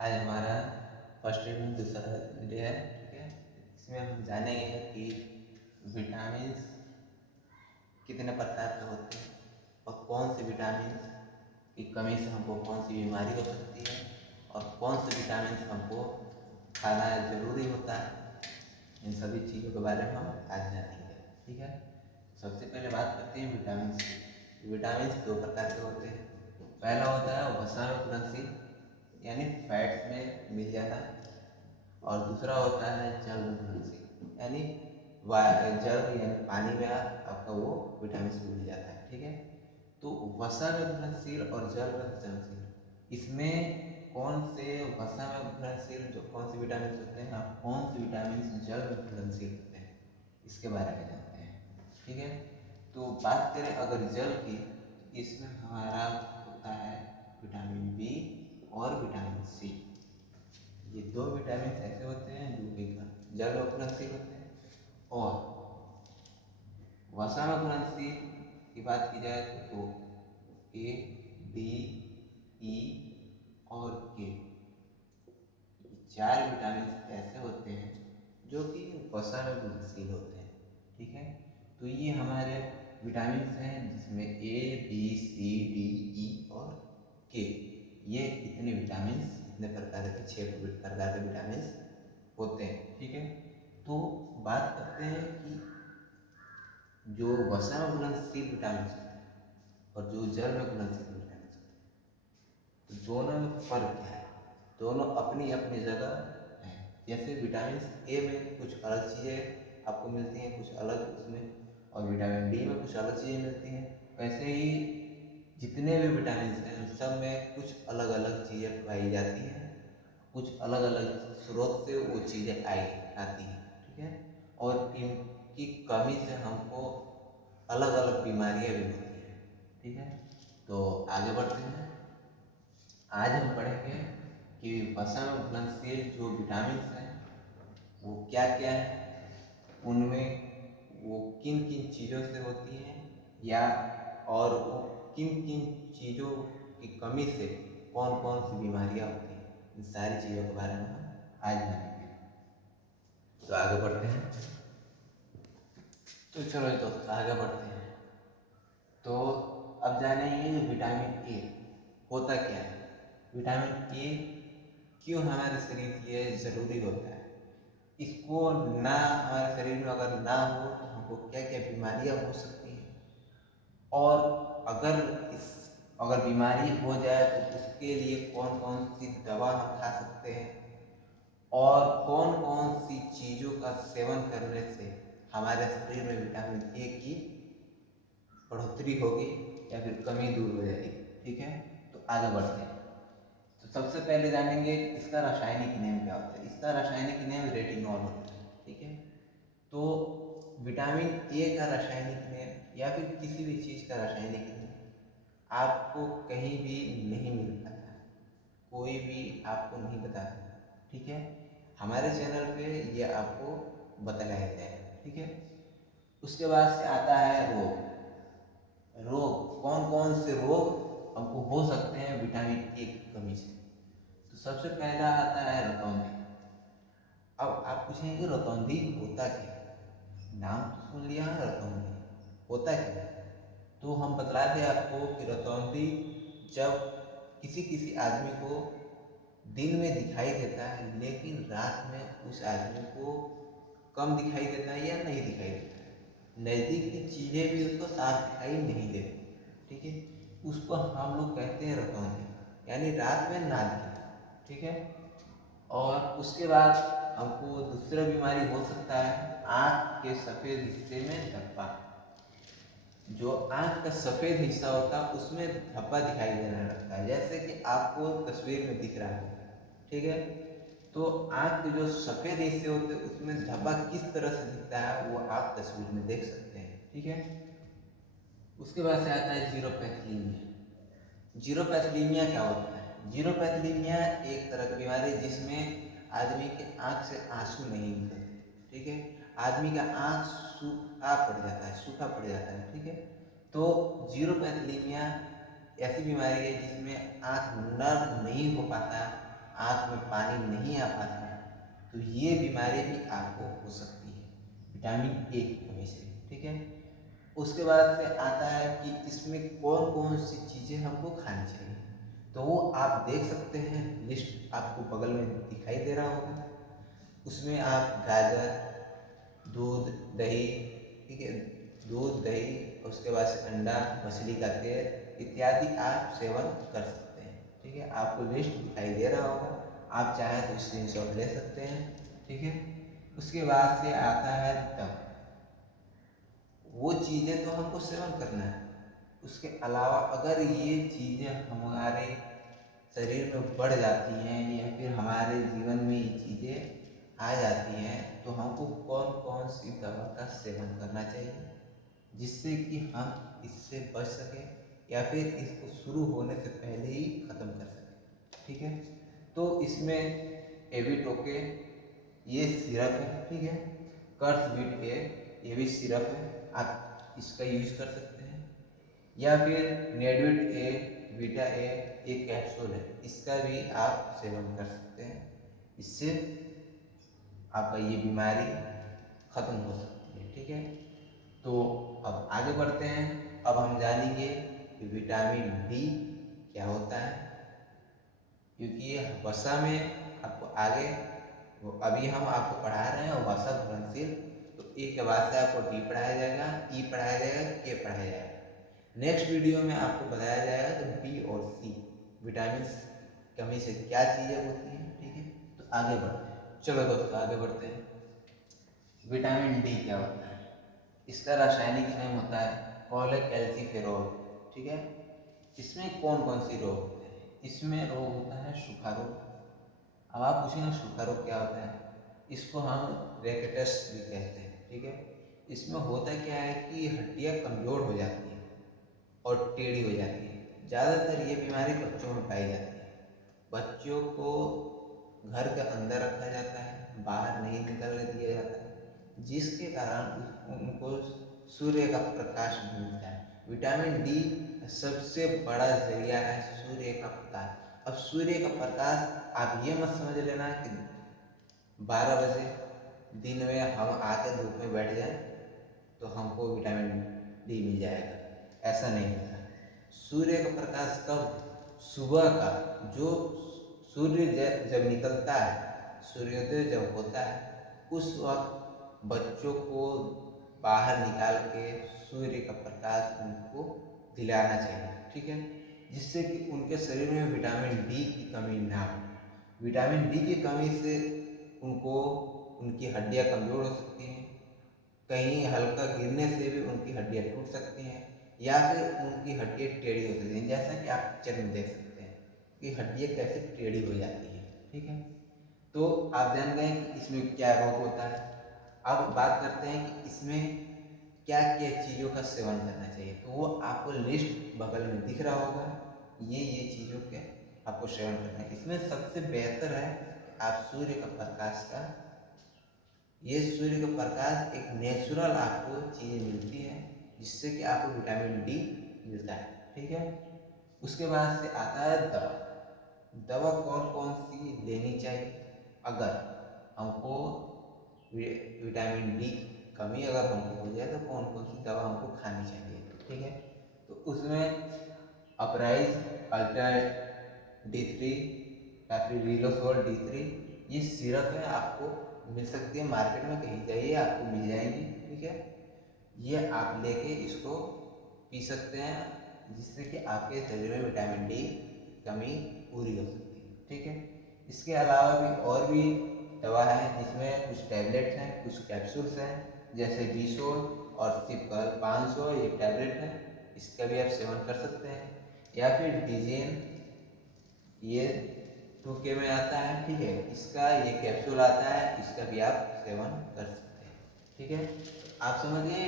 आज हमारा first aid में दूसरा डे है। ठीक है, इसमें हम जानेंगे कि विटामिन कितने प्रकार के होते हैं और कौन से विटामिन की कमी से हमको कौन सी बीमारी हो सकती है और कौन से विटामिन हमको खाना ज़रूरी होता है। इन सभी चीज़ों के बारे में हम आज जानेंगे। ठीक है, सबसे पहले बात करते हैं विटामिन सी। विटामिन दो प्रकार के होते हैं। पहला होता है वसा में घुलनशील, यानी फैट्स में मिल जाना, और दूसरा होता है जल में घुलनशील, यानी जल यानी पानी में आपका वो विटामिन मिल जाता है। ठीक है, तो वसा में घुलनशील और जल में घुलनशील, इसमें कौन से वसा में घुलनशील जो कौन से विटामिन होते हैं और कौन से विटामिन जल में घुलनशील होते हैं, इसके बारे में जानते हैं। ठीक है, तो बात करें अगर जल की, इसमें हमारा होता है विटामिन बी और विटामिन सी। ये दो विटामिन ऐसे होते हैं जो कि जल में घुलनशील होते हैं। और वसा में घुलनशील की बात की जाए तो ए, डी, ई और के, चार विटामिन ऐसे होते हैं जो कि वसा में घुलनशील होते हैं। ठीक है, तो ये हमारे विटामिन हैं जिसमें ए, बी, सी, डी, ई और के, ये इतने विटामिन, इतने प्रकार के 6 प्रकार के विटामिन होते हैं। ठीक है, तो बात करते हैं कि जो वसा में घुलनशील विटामिन होते हैं और जो जल में घुलनशील विटामिन होते हैं, तो दोनों में फर्क क्या है? दोनों अपनी अपनी जगह है। जैसे विटामिन ए में कुछ अलग चीज़ें आपको मिलती हैं, कुछ अलग उसमें, और विटामिन डी में कुछ अलग चीज़ें मिलती हैं। वैसे ही जितने भी विटामिन हैं उन सब में कुछ अलग अलग चीज़ें पाई जाती हैं, कुछ अलग अलग स्रोत से वो चीज़ें आती हैं। ठीक है, और इनकी कमी से हमको अलग अलग बीमारियां भी होती हैं। ठीक है, तो आगे बढ़ते हैं। आज हम पढ़ेंगे कि वसा में घुलनशील जो विटामिन हैं वो क्या क्या है, उनमें वो किन किन चीज़ों से होती हैं, या और वो किन किन चीज़ों की कमी से कौन कौन सी बीमारियां होती हैं। इन सारी चीज़ों के बारे में हम आज जानेंगे। तो आगे बढ़ते हैं। तो चलो दोस्तों आगे बढ़ते हैं। तो अब जानेंगे विटामिन ए होता क्या है, विटामिन ए क्यों हमारे शरीर के लिए ज़रूरी होता है, इसको ना हमारे शरीर में अगर ना हो तो हमको क्या क्या बीमारियां हो सकती हैं, और अगर बीमारी हो जाए तो उसके लिए कौन कौन सी दवा हम खा सकते हैं, और कौन कौन सी चीज़ों का सेवन करने से हमारे शरीर में विटामिन ए की बढ़ोतरी होगी या फिर कमी दूर हो जाएगी। ठीक है, तो आगे बढ़ते हैं। तो सबसे पहले जानेंगे इसका रासायनिक नेम क्या होता है। इसका रासायनिक नेम रेटिनॉल होता है। ठीक है, तो विटामिन ए का रासायनिक नेम या फिर किसी भी चीज़ का रासायनिक नेम आपको कहीं भी नहीं मिल पाता, कोई भी आपको नहीं बताता। ठीक है, हमारे चैनल पे ये आपको बताया जाएगा। ठीक है, उसके बाद से आता है रोग। रोग कौन कौन से रोग हमको हो सकते हैं विटामिन ए की कमी से। तो सबसे पहला आता है रतौंधी। अब आप पूछेंगे रतौंधी होता क्या, नाम तो सुन लिया है रतौंधी, होता क्या? तो हम बतला दें आपको कि रतौंधी जब किसी किसी आदमी को दिन में दिखाई देता है लेकिन रात में उस आदमी को कम दिखाई देता है या नहीं दिखाई देता है, नज़दीक की चीज़ें भी उसको साफ दिखाई नहीं देती। ठीक है, उसको हम लोग कहते हैं रतौंधी, यानी रात में ना दिखे। ठीक है, और उसके बाद हमको दूसरा बीमारी हो सकता है आँख के सफ़ेद हिस्से में धब्बा। जो आँख का सफ़ेद हिस्सा होता है उसमें धब्बा दिखाई देने लगता है, जैसे कि आपको तस्वीर में दिख रहा है। ठीक है, तो आँख के जो सफ़ेद हिस्से होते हैं उसमें धब्बा किस तरह से दिखता है वो आप तस्वीर में देख सकते हैं। ठीक है, उसके बाद से आता है जीरोपैथीमिया। जीरोपैथीमिया क्या होता है? जीरोपैथीमिया एक तरह की बीमारी है जिसमें आदमी के आँख से आंसू नहीं निकलते। ठीक है, आदमी का आँख सूखा पड़ जाता है। ठीक है, तो जीरोपैथीमिया ऐसी बीमारी है जिसमें आँख नर्व नहीं हो पाता, आँख में पानी नहीं आ पाता, तो ये बीमारी भी आपको हो सकती है विटामिन ए की कमी से। ठीक है, उसके बाद से आता है कि इसमें कौन कौन सी चीज़ें हमको खानी चाहिए, तो वो आप देख सकते हैं, लिस्ट आपको बगल में दिखाई दे रहा होगा। उसमें आप गाजर, दूध, दही, ठीक है, दूध, दही, उसके बाद से अंडा, मछली का तेल इत्यादि आप सेवन कर सकते हैं। ठीक है, आपको लिस्ट दिखाई दे रहा होगा, आप चाहें तो स्क्रीनशॉट ले सकते हैं। ठीक है, उसके बाद से आता है दम। वो चीज़ें तो हमको सेवन करना है, उसके अलावा अगर ये चीज़ें हमारे शरीर में बढ़ जाती हैं या फिर हमारे जीवन में ये चीज़ें आ जाती हैं, तो हमको कौन कौन सी दवा का सेवन करना चाहिए जिससे कि हम इससे बच सकें या फिर इसको शुरू होने से पहले ही ख़त्म कर सकें। ठीक है, तो इसमें एविटोके ये सिरप है, ठीक है, कर्स बीट ए ये भी सिरप है, आप इसका यूज कर सकते हैं, या फिर नेडविट ए, बीटा ए एक कैप्सूल है, इसका भी आप सेवन कर सकते हैं। इससे आपका ये बीमारी खत्म हो सकती है। ठीक है, तो अब आगे बढ़ते हैं। अब हम जानेंगे कि विटामिन डी क्या होता है, क्योंकि ये वसा में आपको आगे वो अभी हम आपको पढ़ा रहे हैं वसा घुलनशील, तो ए के बाद से आपको डी पढ़ाया जाएगा, ई पढ़ाया जाएगा, के पढ़ाया जाएगा। नेक्स्ट वीडियो में आपको बताया जाएगा कि बी और सी विटामिन कमी से क्या चीज़ें होती हैं। ठीक है, तो आगे बढ़ते हैं। चलो दोस्तों आगे बढ़ते हैं। विटामिन डी क्या होता है, इसका रासायनिक नाम होता है कोलेकैल्सिफेरॉल। ठीक है, इसमें कौन कौन सी रोग होते हैं, इसमें रोग होता है सूखा रोग। अब आप पूछेंगे सूखा रोग क्या होता है, इसको हम रेकेटस भी कहते हैं। ठीक है, इसमें होता क्या है कि हड्डियाँ कमज़ोर हो जाती हैं और टेढ़ी हो जाती है। ज़्यादातर ये बीमारी बच्चों में पाई जाती है। बच्चों को घर के अंदर रखा जाता है, बाहर नहीं निकलने दिया जाता है, जिसके कारण उनको सूर्य का प्रकाश मिलता है। विटामिन डी सबसे बड़ा जरिया है सूर्य का प्रकाश। अब सूर्य का प्रकाश आप ये मत समझ लेना कि 12 बजे दिन में हम आके धूप में बैठ जाए तो हमको विटामिन डी मिल जाएगा, ऐसा नहीं होता। सूर्य का प्रकाश कब, सुबह का, जो सूर्य जब निकलता है, सूर्योदय जब होता है, उस वक्त बच्चों को बाहर निकाल के सूर्य का प्रकाश उनको दिलाना चाहिए। ठीक है, जिससे कि उनके शरीर में विटामिन डी की कमी ना हो। विटामिन डी की कमी से उनको उनकी हड्डियाँ कमज़ोर हो सकती हैं, कहीं हल्का गिरने से भी उनकी हड्डियाँ टूट सकती हैं, या फिर उनकी हड्डियाँ टेढ़ी हो सकती हैं, जैसा कि आप पिक्चर में देख सकते हैं कि हड्डियाँ कैसे टेढ़ी हो जाती हैं। ठीक है, तो आप जान गए कि इसमें क्या रोग होता है। अब बात करते हैं कि इसमें क्या क्या चीज़ों का सेवन करना चाहिए, तो वो आपको लिस्ट बगल में दिख रहा होगा, ये चीज़ों के आपको सेवन करना है। इसमें सबसे बेहतर है आप सूर्य का प्रकाश का, ये सूर्य का प्रकाश एक नेचुरल आपको चीज़ मिलती है जिससे कि आपको विटामिन डी मिलता है। ठीक है, उसके बाद से आता है दवा। दवा कौन कौन सी लेनी चाहिए अगर हमको विटामिन डी कमी अगर हमको हो जाए, तो कौन कौन सी दवा हमको खानी चाहिए। ठीक है, तो उसमें अपराइज, अल्टर D3 या फिर रिलोसोल D3 ये सिरप है, आपको मिल सकती है मार्केट में, कहीं जाइए आपको मिल जाएंगी। ठीक है, ये आप लेके इसको पी सकते हैं, जिससे कि आपके शरीर में विटामिन डी कमी पूरी हो सकती है। ठीक है, इसके अलावा भी और भी दवा है, जिसमें कुछ टैबलेट्स हैं, कुछ कैप्सूल्स हैं, जैसे बीसोल और सिपकल 500 ये टैबलेट है, इसका भी आप सेवन कर सकते हैं, या फिर डीजेन ये 2K में आता है। ठीक है, इसका ये कैप्सूल आता है, इसका भी आप सेवन कर सकते हैं। ठीक है, आप समझ गए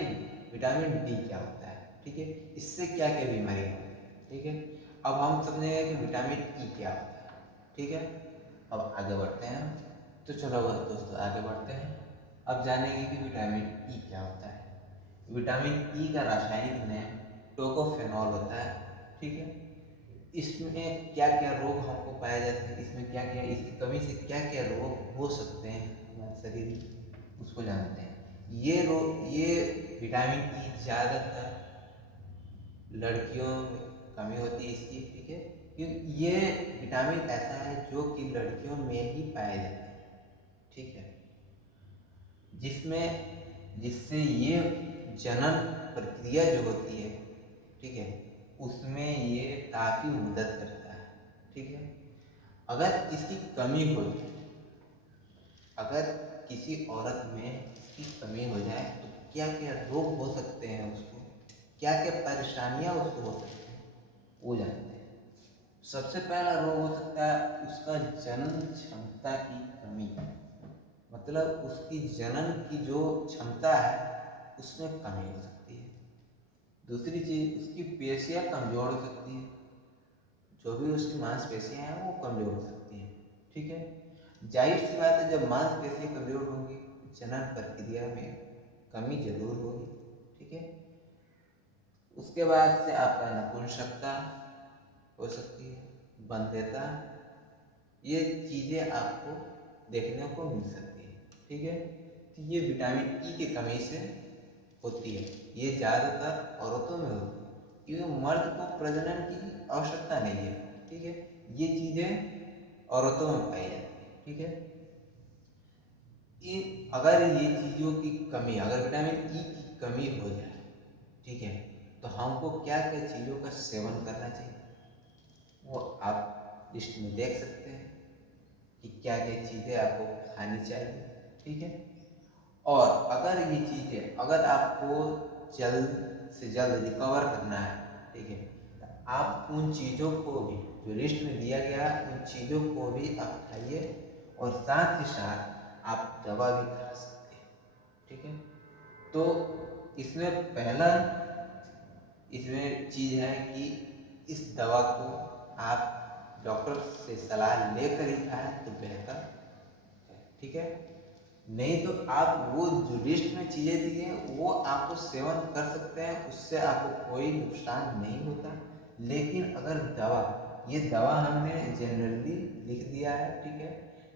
विटामिन डी क्या होता है। ठीक है, इससे क्या क्या बीमारी होती है। ठीक है, अब हम समझेंगे कि विटामिन ई क्या होता है। ठीक है, अब आगे बढ़ते हैं। तो चलो दोस्तों आगे बढ़ते हैं। अब जानेंगे कि विटामिन ई क्या होता है। विटामिन ई का रासायनिक नाम टोकोफेनॉल होता है। ठीक है, इसमें क्या क्या रोग हमको पाए जाते हैं, इसमें क्या क्या, इसकी कमी से क्या क्या रोग हो सकते हैं हमारे शरीर में, उसको जानते हैं। ये विटामिन ई ज़्यादातर लड़कियों में कमी होती है इसकी, ठीक है, क्योंकि ये विटामिन ऐसा है जो कि लड़कियों में ही पाए जाते हैं, ठीक है, जिससे ये जनन प्रक्रिया जो होती है, ठीक है, उसमें ये काफ़ी मदद करता है, ठीक है। अगर इसकी कमी हो जाए, अगर किसी औरत में इसकी कमी हो जाए तो क्या क्या रोग हो सकते हैं उसको, क्या क्या परेशानियां उसको हो सकती हैं, वो जानते हैं। सबसे पहला रोग हो सकता है उसका जनन क्षमता की कमी, मतलब उसकी जनन की जो क्षमता है उसमें कमी हो सकती है। दूसरी चीज़, उसकी पेशियां कमज़ोर हो सकती है, जो भी उसकी मांसपेशियां हैं वो कमज़ोर हो सकती हैं, ठीक है। जाहिर सी बात है, जब मांसपेशियां कमज़ोर होंगी जनन प्रक्रिया में कमी जरूर होगी, ठीक है। उसके बाद से आपका नपुंसकता हो सकती है, बंध्यता, ये चीज़ें आपको देखने को मिल सकती है, ठीक है। तो ये विटामिन ई की कमी से होती है, ये ज़्यादातर औरतों में होती है, क्योंकि मर्द को प्रजनन की आवश्यकता नहीं है, ठीक है, ये चीज़ें औरतों में पाई जाती है, ठीक है। ये अगर ये चीज़ों की कमी, अगर विटामिन ई की कमी हो जाए, ठीक है, तो हमको क्या क्या चीज़ों का सेवन करना चाहिए, वो आप लिस्ट में देख सकते हैं कि क्या क्या चीज़ें आपको खानी चाहिए, ठीक है। और अगर ये चीज़ें, अगर आपको जल्द से जल्द रिकवर करना है, ठीक है, तो आप उन चीज़ों को भी जो लिस्ट में दिया गया है उन चीज़ों को भी आप खाइए, और साथ ही साथ आप दवा भी खा सकते हैं, ठीक है। तो इसमें पहला इसमें चीज़ है कि इस दवा को आप डॉक्टर से सलाह लेकर ही खाएं तो बेहतर है, ठीक है। नहीं तो आप वो जो लिस्ट में चीज़ें दी हैं वो आपको सेवन कर सकते हैं, उससे आपको कोई नुकसान नहीं होता। लेकिन अगर ये दवा हमने जनरली लिख दिया है, ठीक है,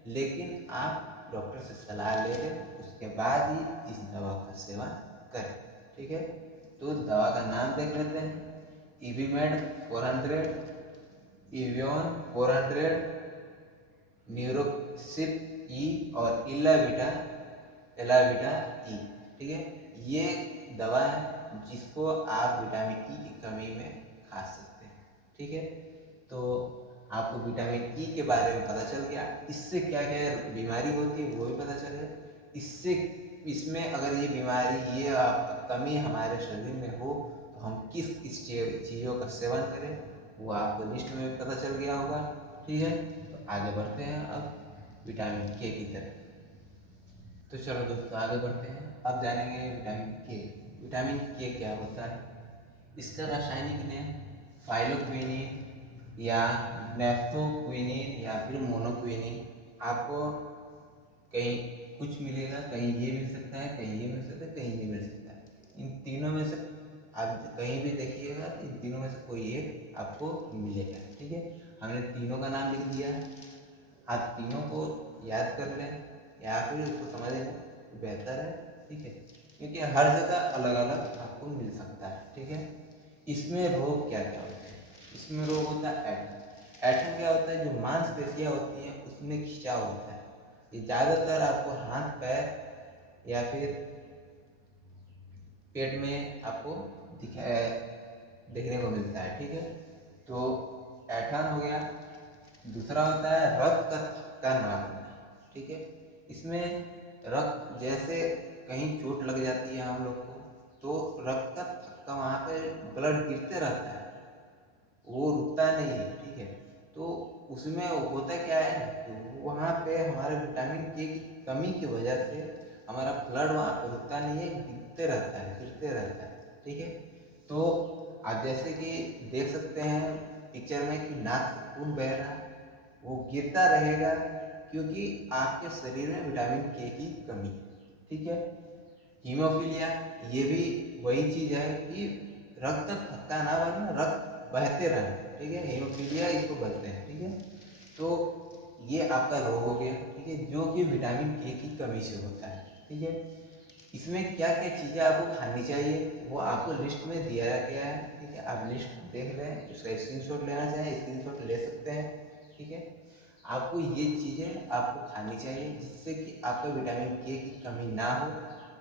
लेकिन आप डॉक्टर से सलाह ले लें, उसके बाद ही इस दवा का सेवन करें, ठीक है। तो दवा का नाम देख लेते हैं, इवीमेड 400, इवियन 400, न्यूरोसिप ई और एलाविटा ई, ठीक है। ये दवा है जिसको आप विटामिन ई की कमी में खा सकते हैं, ठीक है। तो आपको विटामिन ई के बारे में पता चल गया, इससे क्या क्या बीमारी होती है वो भी पता चल गया। इससे इसमें अगर ये बीमारी, ये कमी हमारे शरीर में हो तो हम किस किस चीज़ों का सेवन करें, वो आपको लिस्ट में पता चल गया होगा, ठीक है। तो आगे बढ़ते हैं अब विटामिन के की तरफ। तो चलो दोस्तों आगे बढ़ते हैं, अब जानेंगे विटामिन के। विटामिन के क्या होता है, इसका रासायनिक नाम फाइलोक्विनिन या नेफ्थोक्विनिन या फिर मोनोक्विनिन, आपको कहीं कुछ मिलेगा, कहीं ये मिल सकता है, कहीं ये मिल सकता है, कहीं ये मिल सकता है। इन तीनों में से आप कहीं भी देखिएगा तो इन तीनों में से कोई एक आपको मिलेगा, ठीक है। हमने तीनों का नाम लिख दिया है, आप तीनों को याद कर लें या फिर उसको समझ लें तो बेहतर है, ठीक है, क्योंकि हर जगह अलग अलग आपको मिल सकता है, ठीक है। इसमें रोग क्या क्या होते हैं, इसमें रोग होता है ऐठन। ऐठन क्या होता है, जो मांसपेशियां होती हैं उसमें खिंचाव होता है, ये ज़्यादातर आपको हाथ पैर या फिर पेट में आपको देखने को मिलता है, ठीक है। तो ऐठन हो गया। दूसरा होता है रक्त का थक्का ना बनना, ठीक है। इसमें रक्त जैसे कहीं चोट लग जाती है हम लोग को, तो रक्त का थक्का, वहाँ पे ब्लड गिरते रहता है, वो रुकता नहीं है, ठीक है। तो उसमें होता क्या है कि वहाँ पे हमारे विटामिन के की कमी की वजह से हमारा ब्लड वहाँ पे रुकता नहीं है, गिरते रहता है, ठीक है। तो आप जैसे कि देख सकते हैं पिक्चर में कि नाक से खून बह रहा है, वो गिरता रहेगा क्योंकि आपके शरीर में विटामिन के की कमी है, ठीक है। हीमोफीलिया, ये भी वही चीज़ है कि रक्त थक्का ना बने, रक्त बहते रहे, ठीक है, हीमोफीलिया इसको बोलते हैं, ठीक है। तो ये आपका रोग हो गया, ठीक है, जो कि विटामिन के की कमी से होता है, ठीक है। इसमें क्या क्या चीज़ें आपको खानी चाहिए वो आपको लिस्ट में दिया गया है, ठीक है। आप लिस्ट देख लें, उसका स्क्रीनशॉट लेना चाहें स्क्रीनशॉट ले सकते हैं, ठीक है। आपको ये चीज़ें आपको खानी चाहिए जिससे कि आपका विटामिन के की कमी ना हो।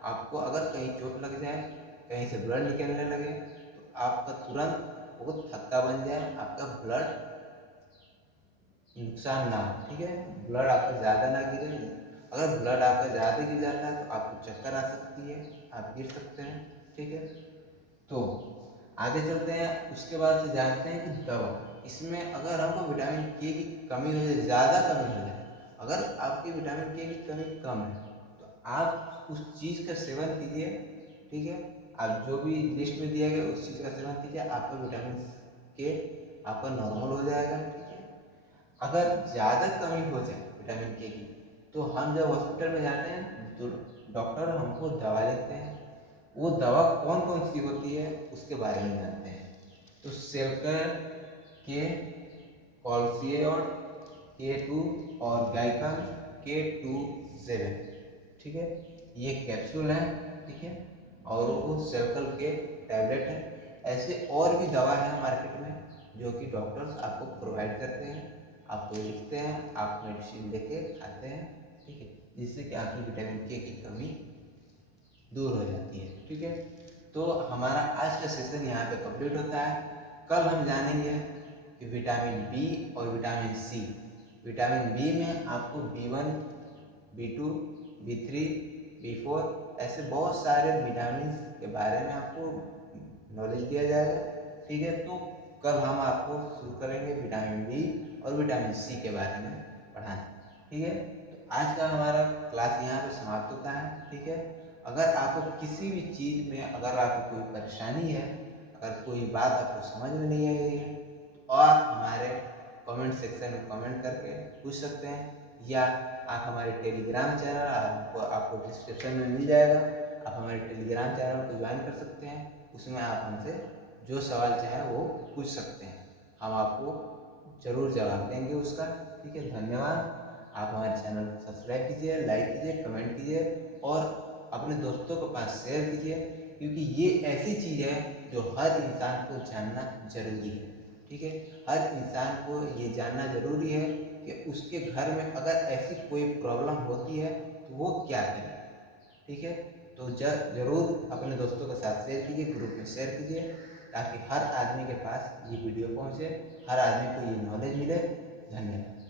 आपको अगर कहीं चोट लग जाए, कहीं से ब्लड निकलने लगे, तो आपका तुरंत वो थक्का बन जाए, आपका ब्लड नुकसान ना हो, ठीक है। ब्लड आपका ज़्यादा ना गिरे। अगर ब्लड आपका ज़्यादा गिर जाता है तो आपको चक्कर आ सकती है, आप गिर सकते हैं, ठीक है। तो आगे चलते हैं, उसके बाद से जानते हैं कि दवा। इसमें अगर हमको विटामिन के की कमी हो जाए, ज़्यादा कमी हो जाए, अगर आपकी विटामिन के की कमी कम है तो आप उस चीज़ का सेवन कीजिए, ठीक है। आप जो भी लिस्ट में दिया गया उस चीज़ का सेवन कीजिए, आपका विटामिन के आपका नॉर्मल हो जाएगा, ठीक है। अगर ज़्यादा कमी हो जाए विटामिन के की, तो हम जब हॉस्पिटल में जाते हैं तो डॉक्टर हमको दवा देते हैं। वो दवा कौन कौन सी होती है उसके बारे में जानते हैं। तो सेल्कर के, कॉल्सियोन K2 और गाइकन K27, ठीक है। ये कैप्सूल है, ठीक है, और वो सर्कल के टैबलेट है। ऐसे और भी दवा है मार्केट में जो कि डॉक्टर्स आपको प्रोवाइड करते हैं, आपको लिखते हैं, आप मेडिसिन लेके खाते हैं, ठीक है, जिससे कि आपकी विटामिन के की कमी दूर हो जाती है, ठीक है। तो हमारा आज का सेशन यहाँ पे कंप्लीट होता है। कल हम जानेंगे कि विटामिन बी और विटामिन सी। विटामिन बी में आपको B1, B2, B3, B4 ऐसे बहुत सारे विटामिन के बारे में आपको नॉलेज दिया जाएगा, ठीक है। तो कल हम आपको शुरू करेंगे विटामिन बी और विटामिन सी के बारे में पढ़ाना, ठीक है। तो आज का हमारा क्लास यहाँ पे समाप्त होता है, ठीक है। अगर आपको किसी भी चीज़ में अगर आपको कोई परेशानी है, अगर कोई बात आपको समझ में नहीं आ रही है, तो आप हमारे कमेंट सेक्शन में कमेंट करके पूछ सकते हैं, या आप हमारे टेलीग्राम चैनल आपको डिस्क्रिप्शन में मिल जाएगा, आप हमारे टेलीग्राम चैनल को ज्वाइन कर सकते हैं। उसमें आप हमसे जो सवाल चाहें वो पूछ सकते हैं, हम आपको ज़रूर जवाब देंगे उसका, ठीक है। धन्यवाद। आप हमारे चैनल को सब्सक्राइब कीजिए, लाइक कीजिए, कमेंट कीजिए और अपने दोस्तों के पास शेयर कीजिए, क्योंकि ये ऐसी चीज़ है जो हर इंसान को जानना जरूरी है, ठीक है। हर इंसान को ये जानना जरूरी है कि उसके घर में अगर ऐसी कोई प्रॉब्लम होती है तो वो क्या करे, ठीक है। तो जरूर अपने दोस्तों के साथ शेयर कीजिए, ग्रुप में शेयर कीजिए, ताकि हर आदमी के पास ये वीडियो पहुँचे, हर आदमी को ये नॉलेज मिले। धन्यवाद।